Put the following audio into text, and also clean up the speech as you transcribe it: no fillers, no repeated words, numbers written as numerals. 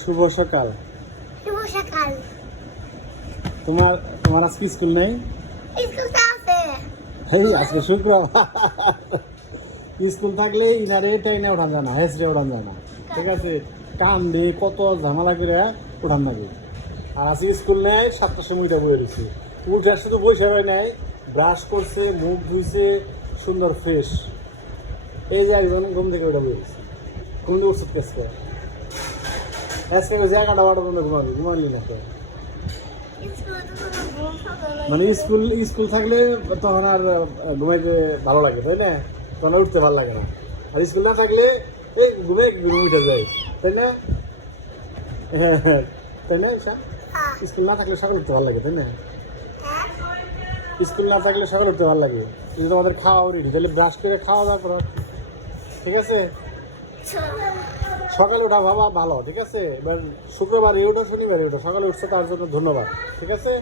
শুভ সকাল। শুভ সকাল। তোমার তোমার আজকে স্কুল নেই? স্কুল তো আছে। এই আজকে শুক্রবার। স্কুল থাকলে ইনারে টাইনে উঠান যায় না, হেসরে উঠান যায় না, ঠিক আছে? কান দিয়ে কত ঝামেলা করে উঠান যাবে। আর আজকে স্কুল নেয় 7টার সময় উঠে বয়ে রয়েছে। উঠে শুধু বসে হয় নাই, ব্রাশ করছে, মুখ ধুইছে, সুন্দর ফ্রেশ। এই যে একজন ঘুম থেকে উঠে বয়ে রয়েছে। ঘুম থেকে উঠছে কেসকে আজকে ওই জায়গাটা বাটা বন্ধ ঘুমাবি, ঘুমালি না তো। মানে স্কুল থাকলে তখন আর ঘুমাইতে ভালো লাগে, তাই না? তখন উঠতে ভালো লাগে না। আর স্কুল না থাকলে এই ঘুমে উঠে যায়, তাই না? তাই না ঈশা? স্কুল না থাকলে সকাল উঠতে ভালো লাগে, তাই না? স্কুল না থাকলে সকাল উঠতে ভালো লাগে। যদি তোমাদের খাওয়া রেডি, তাহলে ব্রাশ করে খাওয়া দাওয়া করো, ঠিক আছে? সকালে ওঠা বাবা ভালো, ঠিক আছে? এবার শুক্রবারে ওঠো, শনিবারে ওঠো, সকালে উঠছে তার জন্য ধন্যবাদ, ঠিক আছে?